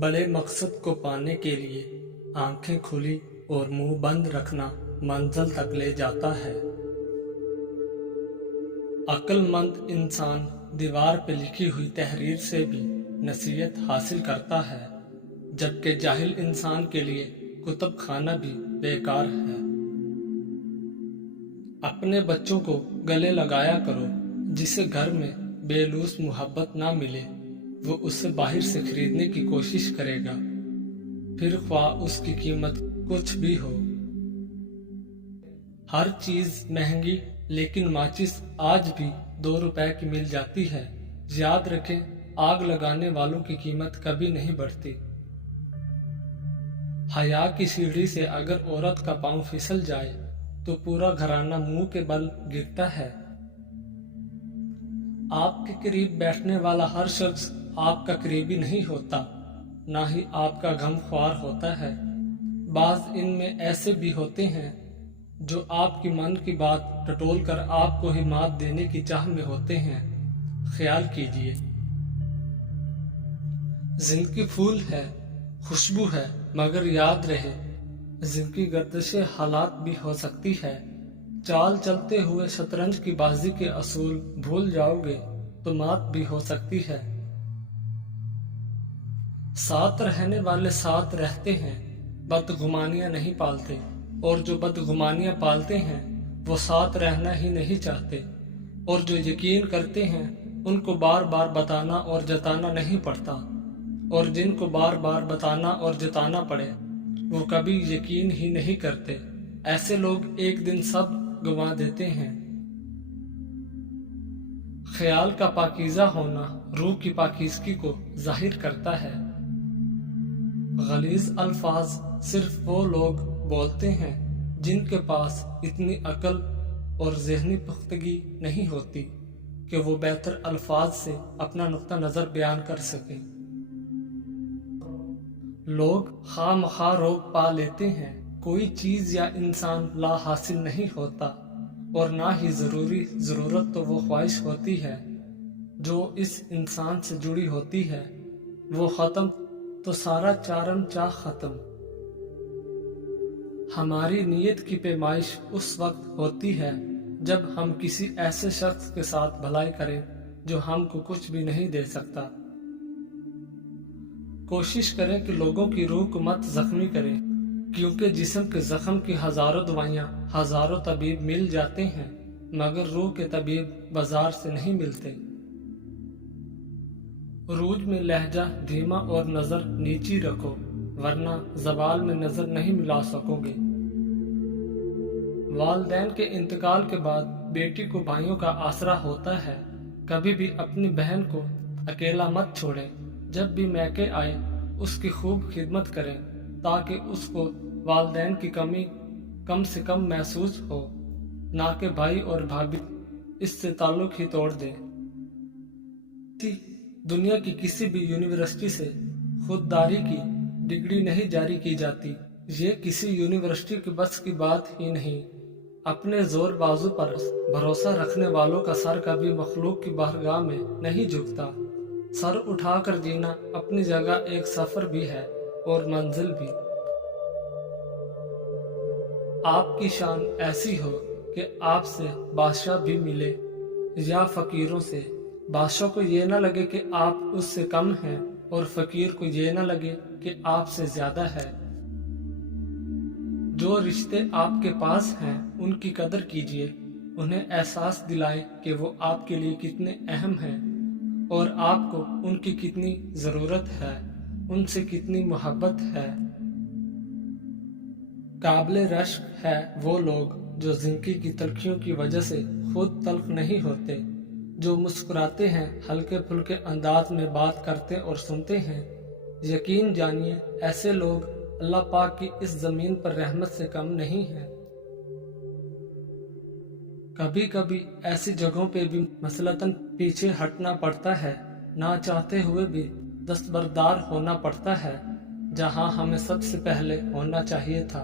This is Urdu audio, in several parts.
بڑے مقصد کو پانے کے لیے آنکھیں کھلی اور منہ بند رکھنا منزل تک لے جاتا ہے۔ عقل مند انسان دیوار پہ لکھی ہوئی تحریر سے بھی نصیحت حاصل کرتا ہے، جبکہ جاہل انسان کے لیے کتب خانہ بھی بیکار ہے۔ اپنے بچوں کو گلے لگایا کرو، جسے گھر میں بے لوث محبت نہ ملے وہ اسے باہر سے خریدنے کی کوشش کرے گا، پھر خواہ اس کی قیمت کچھ بھی ہو۔ ہر چیز مہنگی لیکن ماچس آج بھی 2 روپے کی مل جاتی ہے۔ یاد رکھیں، آگ لگانے والوں کی قیمت کبھی نہیں بڑھتی۔ حیا کی سیڑھی سے اگر عورت کا پاؤں پھسل جائے تو پورا گھرانہ منہ کے بل گرتا ہے۔ آپ کے قریب بیٹھنے والا ہر شخص آپ کا قریبی نہیں ہوتا، نہ ہی آپ کا غم خوار ہوتا ہے۔ بعض ان میں ایسے بھی ہوتے ہیں جو آپ کی من کی بات ٹٹول کر آپ کو ہی مات دینے کی چاہ میں ہوتے ہیں۔ خیال کیجئے، زندگی پھول ہے، خوشبو ہے، مگر یاد رہے زندگی گردش حالات بھی ہو سکتی ہے۔ چال چلتے ہوئے شطرنج کی بازی کے اصول بھول جاؤ گے تو مات بھی ہو سکتی ہے۔ ساتھ رہنے والے ساتھ رہتے ہیں، بدگمانیاں نہیں پالتے، اور جو بدگمانیاں پالتے ہیں وہ ساتھ رہنا ہی نہیں چاہتے، اور جو یقین کرتے ہیں ان کو بار بار بتانا اور جتانا نہیں پڑتا، اور جن کو بار بار بتانا اور جتانا پڑے وہ کبھی یقین ہی نہیں کرتے۔ ایسے لوگ ایک دن سب گنوا دیتے ہیں۔ خیال کا پاکیزہ ہونا روح کی پاکیزگی کو ظاہر کرتا ہے۔ غلیظ الفاظ صرف وہ لوگ بولتے ہیں جن کے پاس اتنی عقل اور ذہنی پختگی نہیں ہوتی کہ وہ بہتر الفاظ سے اپنا نقطہ نظر بیان کر سکیں۔ لوگ خواہ مخواہ روک پا لیتے ہیں، کوئی چیز یا انسان لا حاصل نہیں ہوتا، اور نہ ہی ضرورت تو وہ خواہش ہوتی ہے جو اس انسان سے جڑی ہوتی ہے۔ وہ ختم تو سارا چارم چاہ ختم۔ ہماری نیت کی پیمائش اس وقت ہوتی ہے جب ہم کسی ایسے شخص کے ساتھ بھلائی کریں جو ہم کو کچھ بھی نہیں دے سکتا۔ کوشش کریں کہ لوگوں کی روح کو مت زخمی کریں، کیونکہ جسم کے زخم کی ہزاروں دوائیاں ہزاروں طبیب مل جاتے ہیں، مگر روح کے طبیب بازار سے نہیں ملتے۔ عروج میں لہجہ دھیما اور نظر نیچی رکھو، ورنہ زوال میں نظر نہیں ملا سکو گے۔ والدین کے انتقال کے بعد بیٹی کو بھائیوں کا آسرا ہوتا ہے۔ کبھی بھی اپنی بہن کو اکیلا مت چھوڑیں، جب بھی میکے آئے اس کی خوب خدمت کریں تاکہ اس کو والدین کی کمی کم سے کم محسوس ہو، نہ کہ بھائی اور بھابھی اس سے تعلق ہی توڑ دیں۔ دنیا کی کسی بھی یونیورسٹی سے خودداری کی ڈگری نہیں جاری کی جاتی، یہ کسی یونیورسٹی کے بس کی بات ہی نہیں۔ اپنے زور بازو پر بھروسہ رکھنے والوں کا سر کبھی مخلوق کی بارگاہ میں نہیں جھکتا۔ سر اٹھا کر جینا اپنی جگہ ایک سفر بھی ہے اور منزل بھی۔ آپ کی شان ایسی ہو کہ آپ سے بادشاہ بھی ملے یا فقیروں سے۔ بادشاہ کو یہ نہ لگے کہ آپ اس سے کم ہیں، اور فقیر کو یہ نہ لگے کہ آپ سے زیادہ ہے۔ جو رشتے آپ کے پاس ہیں ان کی قدر کیجیے، انہیں احساس دلائیں کہ وہ آپ کے لیے کتنے اہم ہیں اور آپ کو ان کی کتنی ضرورت ہے، ان سے کتنی محبت ہے۔ قابل رشک ہے وہ لوگ جو زندگی کی تلخیوں کی وجہ سے خود تلخ نہیں ہوتے، جو مسکراتے ہیں، ہلکے پھلکے انداز میں بات کرتے اور سنتے ہیں۔ یقین جانیے ایسے لوگ اللہ پاک کی اس زمین پر رحمت سے کم نہیں ہیں۔ کبھی کبھی ایسی جگہوں پہ بھی مثلاً پیچھے ہٹنا پڑتا ہے، نہ چاہتے ہوئے بھی دستبردار ہونا پڑتا ہے، جہاں ہمیں سب سے پہلے ہونا چاہیے تھا۔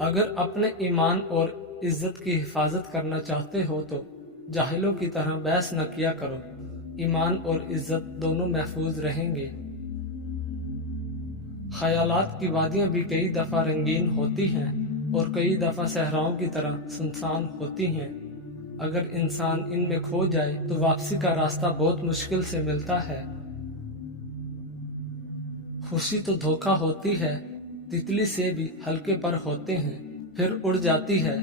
اگر اپنے ایمان اور عزت کی حفاظت کرنا چاہتے ہو تو جاہلوں کی طرح بحث نہ کیا کرو، ایمان اور عزت دونوں محفوظ رہیں گے۔ خیالات کی وادیاں بھی کئی دفعہ رنگین ہوتی ہیں اور کئی دفعہ صحراؤں کی طرح سنسان ہوتی ہیں۔ اگر انسان ان میں کھو جائے تو واپسی کا راستہ بہت مشکل سے ملتا ہے۔ خوشی تو دھوکہ ہوتی ہے، تتلی سے بھی ہلکے پر ہوتے ہیں، پھر اڑ جاتی ہے۔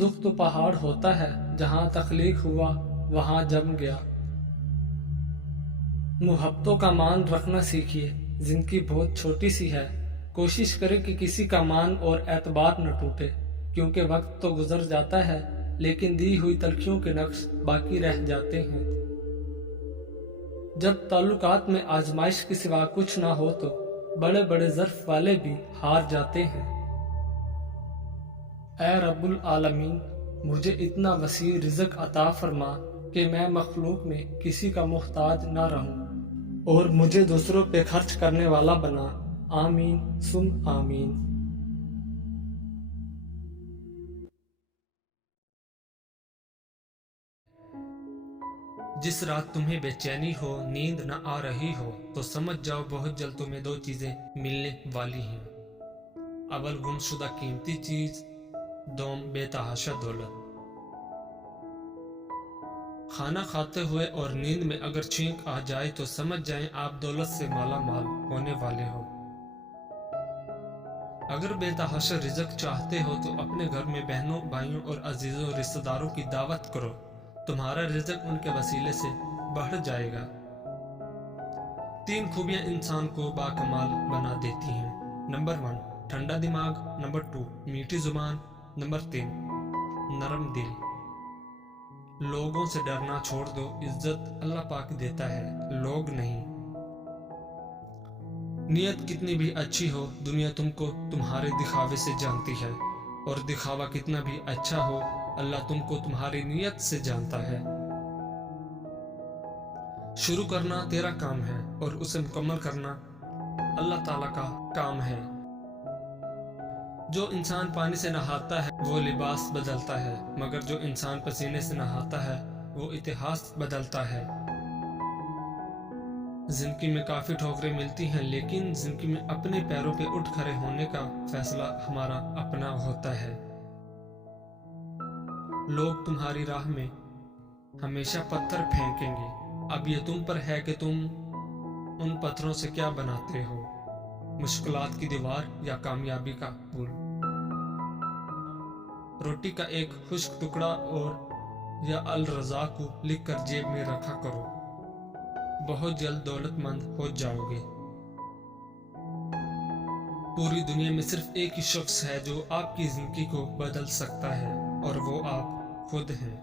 دکھ تو پہاڑ ہوتا ہے، جہاں تخلیق ہوا وہاں جم گیا۔ محبتوں کا مان رکھنا سیکھیے، زندگی بہت چھوٹی سی ہے۔ کوشش کرے کہ کسی کا مان اور اعتبار نہ ٹوٹے، کیونکہ وقت تو گزر جاتا ہے لیکن دی ہوئی تلخیوں کے نقش باقی رہ جاتے ہیں۔ جب تعلقات میں آزمائش کے سوا کچھ نہ ہو تو بڑے بڑے ظرف والے بھی ہار جاتے ہیں۔ اے رب العالمین، مجھے اتنا وسیع رزق عطا فرما کہ میں مخلوق میں کسی کا محتاج نہ رہوں، اور مجھے دوسروں پہ خرچ کرنے والا بنا۔ آمین ثم آمین۔ جس رات تمہیں بے چینی ہو، نیند نہ آ رہی ہو، تو سمجھ جاؤ بہت جلد تمہیں دو چیزیں ملنے والی ہیں۔ اول گم شدہ قیمتی چیز، دوم بے تحاشا دولت۔ کھانا کھاتے ہوئے اور نیند میں اگر چھینک آ جائے تو سمجھ جائیں آپ دولت سے مالا مال ہونے والے ہو۔ اگر بے تحاشا رزق چاہتے ہو تو اپنے گھر میں بہنوں، بھائیوں اور عزیزوں رشتہ داروں کی دعوت کرو، تمہارا رزق ان کے وسیلے سے بڑھ جائے گا۔ 3 خوبیاں انسان کو باکمال بنا دیتی ہیں۔ نمبر 1 ٹھنڈا دماغ، نمبر 2 میٹھی زبان، نمبر 3 نرم دل۔ لوگوں سے ڈرنا چھوڑ دو، عزت اللہ پاک دیتا ہے، لوگ نہیں۔ نیت کتنی بھی اچھی ہو، دنیا تم کو تمہارے دکھاوے سے جانتی ہے، اور دکھاوا کتنا بھی اچھا ہو، اللہ تم کو تمہاری نیت سے جانتا ہے۔ شروع کرنا تیرا کام ہے اور اسے مکمل کرنا اللہ تعالیٰ کا کام ہے۔ جو انسان پانی سے نہاتا ہے وہ لباس بدلتا ہے، مگر جو انسان پسینے سے نہاتا ہے وہ اتہاس بدلتا ہے۔ زندگی میں کافی ٹھوکریں ملتی ہیں، لیکن زندگی میں اپنے پیروں پہ اٹھ کھڑے ہونے کا فیصلہ ہمارا اپنا ہوتا ہے۔ لوگ تمہاری راہ میں ہمیشہ پتھر پھینکیں گے، اب یہ تم پر ہے کہ تم ان پتھروں سے کیا بناتے ہو، مشکلات کی دیوار یا کامیابی کا پل۔ روٹی کا ایک خشک ٹکڑا اور یا الرزاق کو لکھ کر جیب میں رکھا کرو، بہت جلد دولت مند ہو جاؤ گے۔ پوری دنیا میں صرف ایک ہی شخص ہے جو آپ کی زندگی کو بدل سکتا ہے، اور وہ آپ خود ہیں۔